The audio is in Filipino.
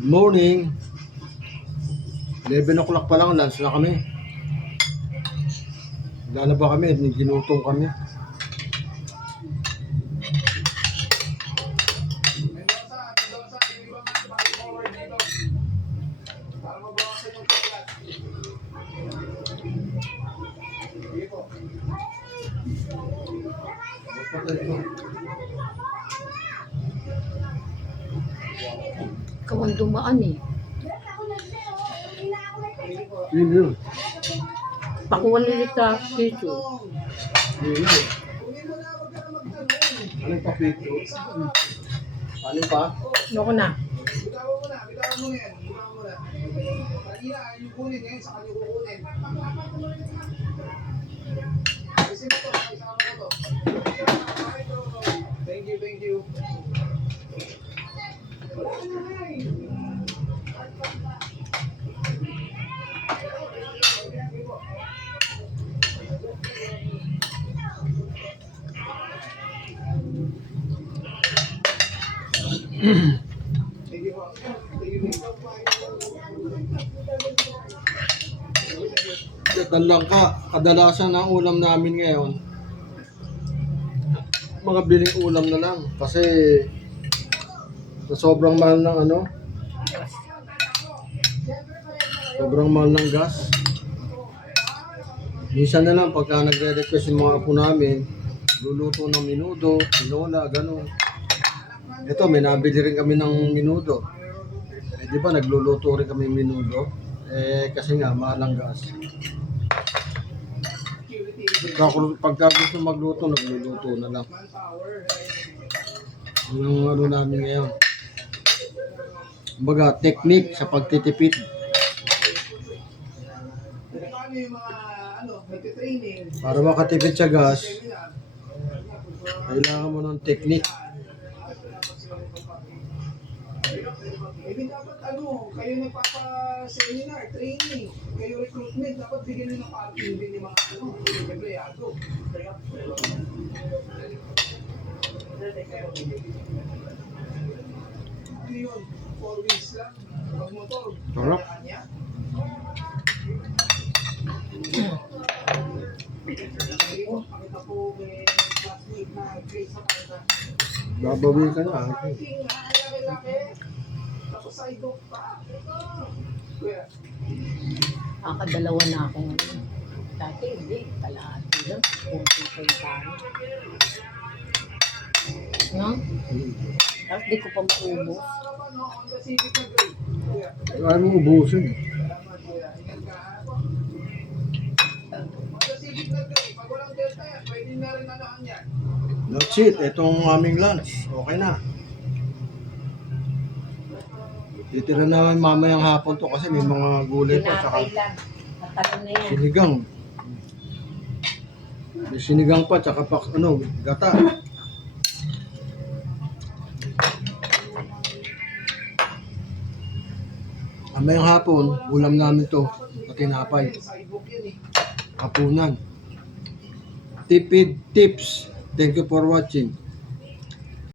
Morning. 11 o'clock pa lang, lunch na kami. Lalaba kami, ginutong kami. Ikaw ang dumaan eh. Yun yun. Pakuha nila sa tissue. Yun yun. Anong papito? Ano pa? Loko na. Bitawan mo yan. Kanina, yung kunin ngayon, sa kanya kukunin. Kasi mo to, isama mo to. Thank you, thank you. Kadalasan ang ulam namin ngayon, mga biling ulam na lang. Kasi sa sobrang mahal ng sobrang mahal ng gas. Minsan na lang pagka nagre-request yung mga apo namin, luluto ng minudo, tinola, gano'n. Ito, may nabili rin kami ng minudo. Di ba nagluluto rin kami minudo? Kasi nga, mahal ang gas. Pagka gusto magluto, nagluluto na lang. Yung namin ngayon. Kumbaga, technique sa pagtitipid. Para makatipid sa gas, kailangan mo ng technique. Hindi dapat kayo nagpapa-seminar, training, kayo recruitment, dapat bigyan nyo ng parking din yung mga empleyado. Ano yun? 4 weeks lang? Pag-motor? Sarap. Pakita po may classmate na grade sa kanila. Babawi ka na. Parking, laki-laki. Tapos sidewalk pa. Kuya. Kakadalawa na ako ngayon. Dati hindi. Kalahati lang. Kung tayo. No? Tapos di ko pa maubos. On the civic na grade. Kuya. Ayaw mo ubusin. Salamat, kuya. Ingat ka, ha? On the civic na grade. Pag walang delta yan, pwede na rin anahan yan. That's it. Itong aming lunch. Okay na. Titira naman mamayang hapon to kasi may mga gulay pa. Tsaka Tinapay lang. Matagal na yan. sinigang. May sinigang pa. Tsaka gata. Mamayang hapon, ulam namin to. Tinapay. Sidewalk yan, eh. Hapunan. Tipid tips. Thank you for watching.